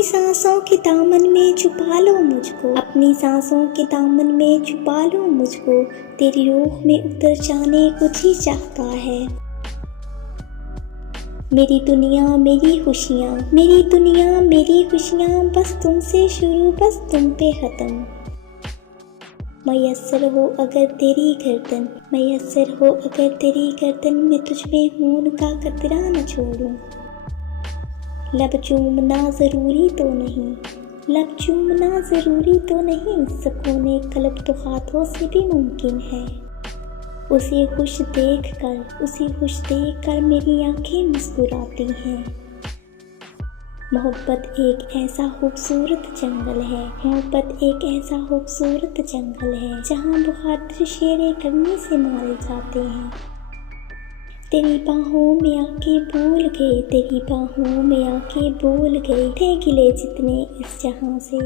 अपनी सांसों के दामन में छुपा लो मुझको, अपनी सांसों के दामन में छुपा लो मुझको, तेरी रूह में उतर जाने को जी चाहता है। मेरी दुनिया मेरी खुशियाँ, मेरी दुनिया मेरी खुशियाँ, बस तुमसे शुरू बस तुम पे ख़त्म। मैसर हो अगर तेरी गर्दन, मैसर हो अगर तेरी गर्दन, मैं तुझ में खून का कतरा न छोड़ूं। लब चूमना ज़रूरी तो नहीं, लब चूमना ज़रूरी तो नहीं, सुकूने कल्ब तो हाथों से भी मुमकिन है। उसे खुश देख कर मेरी आंखें मुस्कुराती हैं। मोहब्बत एक ऐसा खूबसूरत जंगल है, मोहब्बत एक ऐसा खूबसूरत जंगल है, जहाँ बहादुर शेरे करने से मारे जाते हैं। तेरी बाहों में आके भूल गए, तेरी बाहों में आके भूल गए, थे गिले जितने इस जहां से।